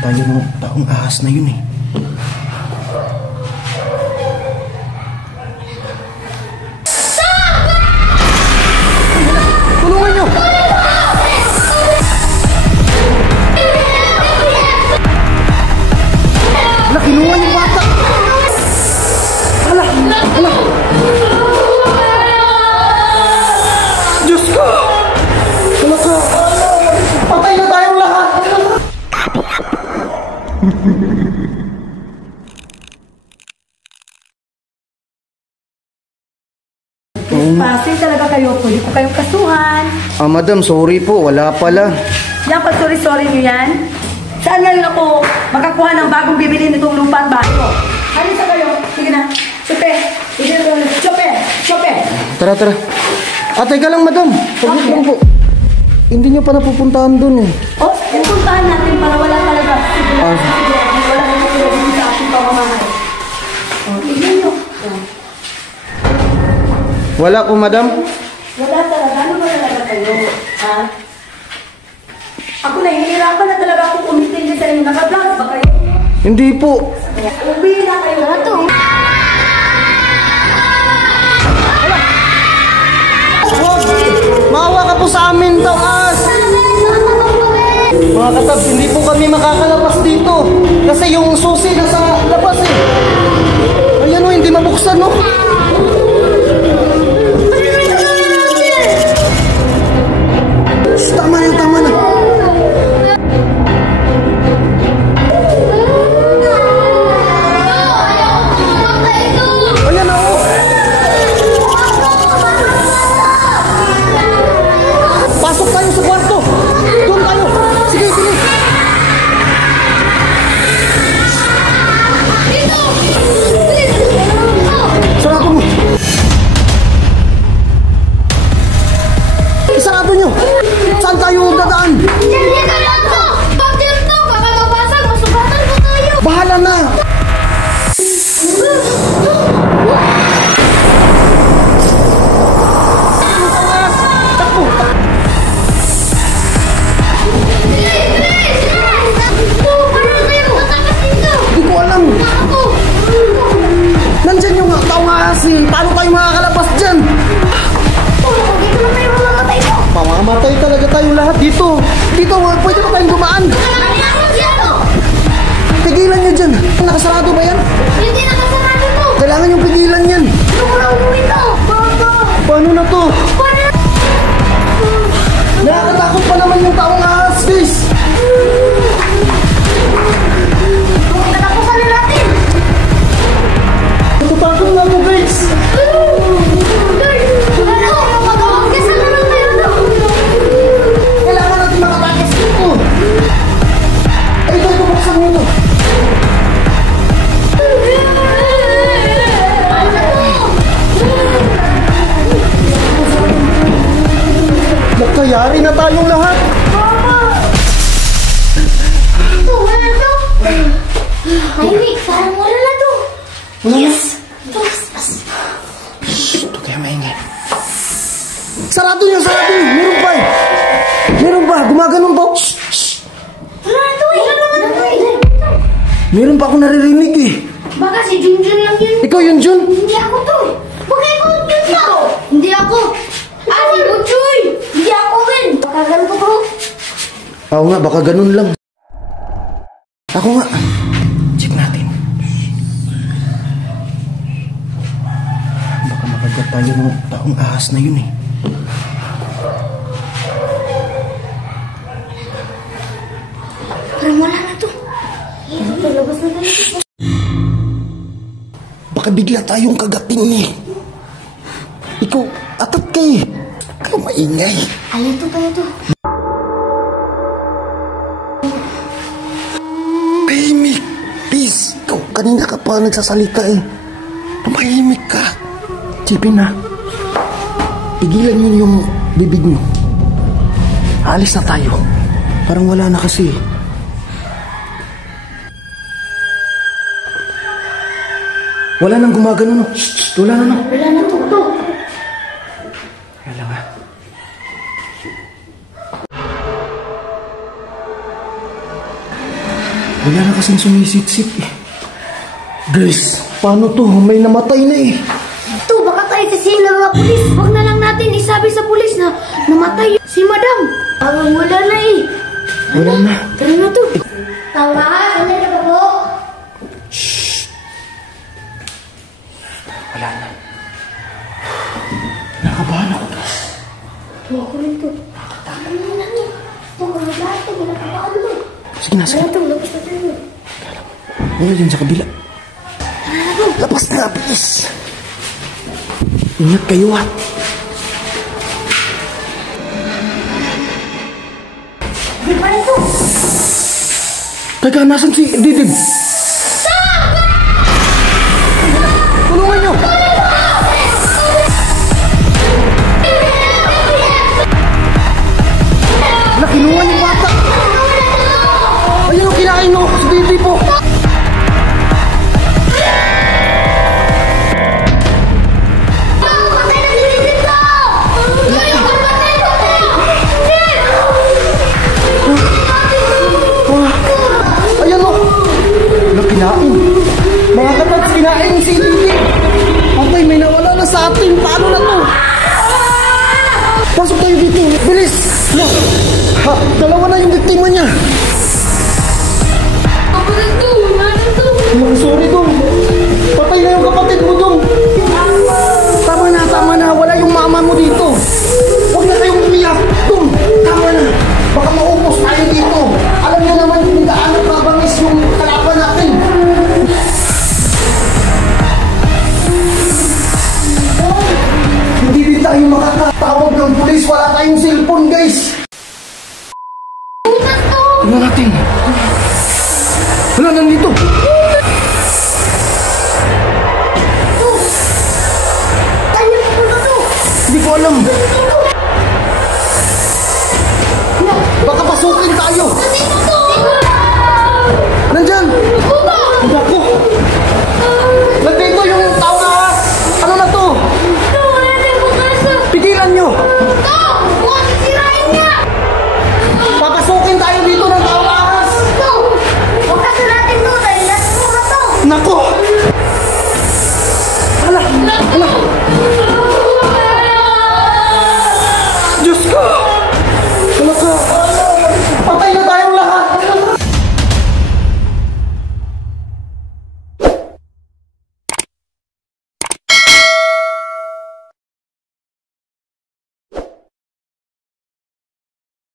tayo ng taong ahas na yun eh. Tulungan nyo! Ala, kinuha yung bata! Ala! Ala! Diyos ko! Ala ka! Patay na tayong lahat! Pasig talaga kayo. Pwede ko kayong kasuhan. Madam, sorry po. Wala pala. Yan, pag sorry-sorry nyo yan. Saan ngayon ako makakuha ng bagong bibili nitong lupa at bahay ko? Halisa kayo. Sige na. Chope. Chope. Chope. Tara, tara. Teka lang, madam. Paglit lang po. Hindi nyo pa napupuntahan dun eh. O, puntahan natin para wala talaga. Sige, wala na talaga dito sa ating pamamahay. O, tignan nyo. Wala po, madam. Wala talaga. Ano ba talaga kayo? Ha? Ako nahihirapan na talaga akong umintindi sa inyo. Naka-vlog ba kayo? Hindi po. Uwi na kayo. Ito. Huwag! Maawa ka po sa amin, taas! Mga katabs, hindi po kami makakalabas dito. Kasi yung susi nasa labas eh. Ayan o, hindi mabuksan o. Tama na, tama na. Ayan o. Pasok tayo sa kwarto. Doon tayo. Sige, sige. Sarado mo. Sarado nyo. Saan tayo dadaan? Dito lang to! Pag dito, baka mabasag, masugatan po tayo! Bahala na. Takbo. Hindi ko alam. Nandyan yung taong ahas eh. Paano tayo makakalabas dyan? Mamamatay talaga tayo lahat dito. Dito, pwede pa tayong dumaan. Pigilan nyo dyan. Nakasarado ba yan? Hindi nakasarado to! Kailangan yung pigilan yan. Paano na to? Nakakatakot pa naman yung taong ahas, guys. Tatapusan na natin! Natatakot na ako, guys. Kailangan natin makatakas dito. Ay, ito, buksan mo ito. Nakayari na tayong lahat. Ito, wala na to! Tahimik, parang wala na to! Yes! Shhh, ito kaya maingay. Sarado niyo, sarado niyo. Meron pa eh. Meron pa, gumaganon pa. Shhh, shhh. Wala na to eh! Wala na to eh! Meron pa ako naririnig eh. Baka si Junjun lang yun! Ikaw yun, Jun? Hindi ako to eh! Baka ikaw yun pa! Hindi ako! Si Buchoy! Hindi ako rin! Baka ganito bro! Oo nga, baka ganun lang. Ako nga. Check natin. Baka makagat tayo ng taong ahas na yun eh. Parang wala na to! Ito, labas na tayo! Baka bigla tayong kagating eh. Ikaw, atat ka eh. Ano maingay? Alin to tayo to? Tahimik. Please. Ikaw, kanina ka pa nagsasalita eh. Tumahimik ka. Sipin na. Pigilan mo yung bibig mo. Alis na tayo. Parang wala na kasi. Wala nang gumagano. Shh, wala na. Wala na to! Kaya lang ha. Wala na kasing sumisip-sip eh. Guys, paano to? May namatay na eh. Ito, baka tayo kasi ng mga pulis. Huwag na lang natin isabi sa pulis na namatay si madam. Wala na eh. Wala na. Tara na to. Tama, sandali na ba po? Wala na. Nakabahan ako, guys. Ako rin to. Tama na lang eh. Ito, mga lahat ito, ginakabahan mo. Sige na, sige. Ito, labas na tayo. Wala yun sa kabila. Labas na, bilis. Ingat kayo ha. Di ba ito? Teka, nasan si Didib? Tulungan nyo! Wala, kinuha yung bata! Ayun ang kinain nyo! Si Didib po! Ayan o! Wala, kinain! Mga katats, kinain si Didib! Patay, may nawala na sa atin! Paano na to? Pasok tayo dito! Bilis! Ha, dalawa na yung biktima niya! Ako na to, Oh, sorry dong. Patay na yung kapatid mo dong. Tama na. Wala yung mama mo dito. Huwag na kayong umiyak. Dong, tama na. Baka maupos tayo dito. Alam niyo naman kung gaano kabangis yung kalaban natin. Hindi din tayo makakatawag ng pulis. Wala tayong cellphone, guys. Putas to! Tingnan natin.